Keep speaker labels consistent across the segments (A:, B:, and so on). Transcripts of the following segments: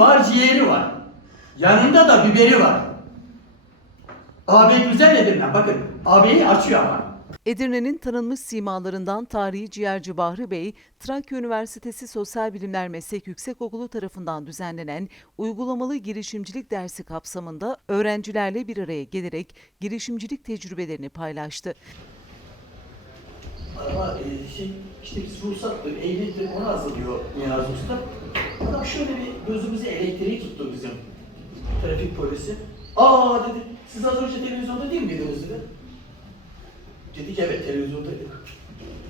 A: var, ciğeri var. Yanında da biberi var. Ağabey güzel Edirne. Bakın ağabeyi açıyor ama.
B: Edirne'nin tanınmış simalarından tarihi ciğerci Bahri Bey, Trakya Üniversitesi Sosyal Bilimler Meslek Yüksekokulu tarafından düzenlenen uygulamalı girişimcilik dersi kapsamında öğrencilerle bir araya gelerek girişimcilik tecrübelerini paylaştı.
A: Ama e, şey, işte biz ruhsattır, ehliyettir onu hazırlıyor Niyazi Usta. Adam şöyle bir gözümüze elektriği tuttu bizim trafik polisi. Aa dedi, siz az önce televizyonda değil miydiniz dedi. Dedik evet televizyondaydık.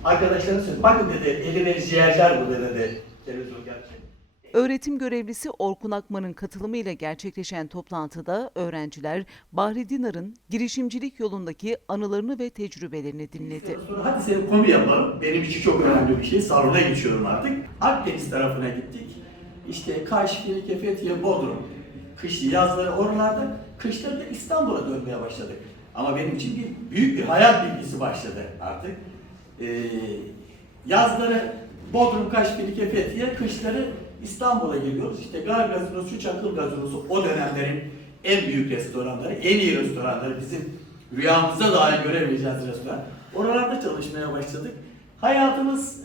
A: Arkadaşlarına söyledi, bakın dedi, eline ciğerler bu dedi, televizyon gerçek.
B: Öğretim görevlisi Orkun Akman'ın katılımıyla gerçekleşen toplantıda öğrenciler Bahri Dinar'ın girişimcilik yolundaki anılarını ve tecrübelerini dinledi.
A: Sonra hadi seni komi yapalım. Benim için çok önemli bir şey. Sarun'a geçiyorum artık. Akdeniz tarafına gittik. İşte Kaş, Filike, Fethiye, Bodrum. Kış, yazları oralarda. Kışları da İstanbul'a dönmeye başladık. Ama benim için bir büyük bir hayat bilgisi başladı artık. Ee, yazları Bodrum, Kaş, Filike, Fethiye, kışları İstanbul'a geliyoruz. İşte Gar Gazinosu, Çakıl Gazinosu o dönemlerin en büyük restoranları, en iyi restoranları bizim rüyamıza dahi göremeyeceğiz restoran. Oralarda çalışmaya başladık. Hayatımız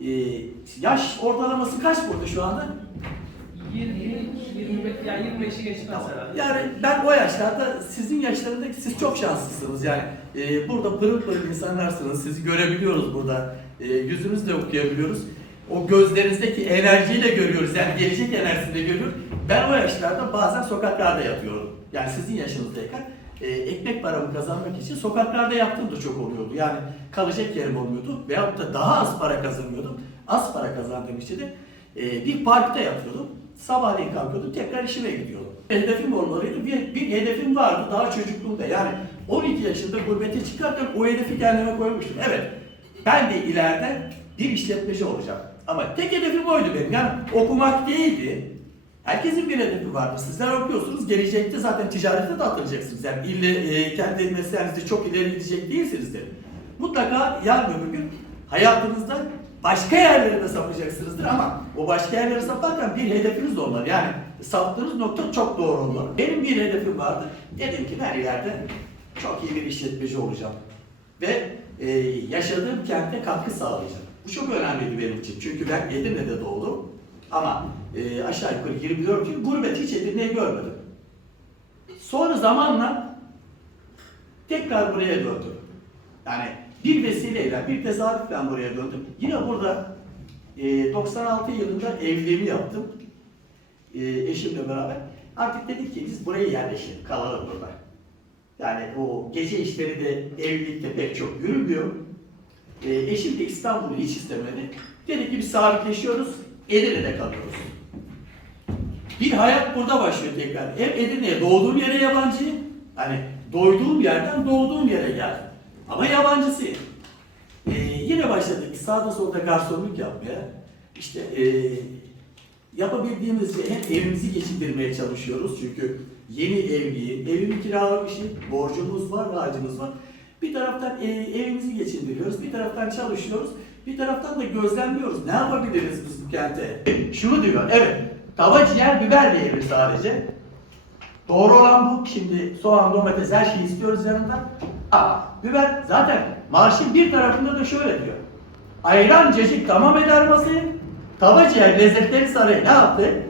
A: e, yaş ortalaması kaç burada şu anda?
C: 20, 25, yani 25'i geçmez herhalde.
A: Yani ben o yaşlarda sizin yaşlarındaki siz çok şanslısınız yani. Ee, burada pırıl pırıl insanlarsınız. Sizi görebiliyoruz burada. Ee, yüzünüzü de okuyabiliyoruz. O gözlerinizdeki enerjiyi de görüyoruz. Yani gelecek enerjisini de görüyoruz. Ben o yaşlarda bazen sokaklarda yatıyorum. Yani sizin yaşınızdayken e, ekmek paramı kazanmak için sokaklarda yattığım da çok oluyordu. Yani kalacak yerim olmuyordu. Veyahut da daha az para kazanıyordum. Az para kazandığım için de e, bir parkta yatıyordum. Sabahleyin kalkıyordum, tekrar işime gidiyordum. Hedefim olmalıydı. Bir, bir hedefim vardı daha çocukluğumda. Yani 12 yaşında gurbete çıkarken o hedefi kendime koymuştum. Evet, ben de ileride bir işletmeci olacağım. Ama tek hedefim oydu benim. Yani okumak değildi. Herkesin bir hedefi vardır. Sizler okuyorsunuz, gelecekte zaten ticarete de atılacaksınız. Yani ille e, kendi mesleğinizde çok ileri gidecek değilsinizdir. Mutlaka yarın öbür gün hayatınızda başka yerlere de sapacaksınızdır ama o başka yerlere saparken bir hedefiniz de olmalı. Yani saptığınız nokta çok doğru olmalı. Benim bir hedefim vardı. Dedim ki her yerde çok iyi bir işletmeci olacağım. Ve e, yaşadığım kente katkı sağlayacağım. Bu çok önemliydi benim için. Çünkü ben Edirne'de doğdum. Ama e, aşağı yukarı 24 yıl gurbet hiç Edirne'yi görmedim. Sonra zamanla tekrar buraya döndüm. Yani bir vesileyle, bir tesadüfle buraya döndüm. Yine burada e, 96 yılında evliliğimi yaptım. E, eşimle beraber. Artık dedik ki biz buraya yerleşelim, kalalım burada. Yani o gece işleri de evlilikte pek çok yürümüyor. E, eşim de İstanbul'u hiç istemedi. Dedik ki biz sabitleşiyoruz, Edirne'de kalıyoruz. Bir hayat burada başlıyor tekrar. Hem Edirne'ye doğduğum yere yabancıyım. Hani doyduğum yerden doğduğum yere geldim. Ama yabancısıyım. Ee, yine başladık sağda solda garsonluk yapmaya. İşte ee, yapabildiğimizce hem evimizi geçindirmeye çalışıyoruz. Çünkü yeni evliyim, evimi kiralamışım, borcumuz var, harcımız var. Bir taraftan e, evimizi geçindiriyoruz, bir taraftan çalışıyoruz, bir taraftan da gözlemliyoruz. Ne yapabiliriz biz bu kente? Şunu diyor, evet, tava ciğer biber de yenir sadece. Doğru olan bu. Şimdi soğan, domates her şeyi istiyoruz yanında. Aa, biber zaten marşın bir tarafında da şöyle diyor. Ayran cecik tamam eder masayı. Tava ciğer lezzetleri sarayı ne yaptı?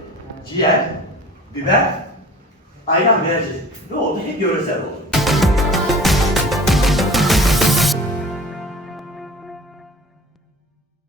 A: Ciğer, biber, ayran verecek. Ne oldu? Hep yöresel oldu.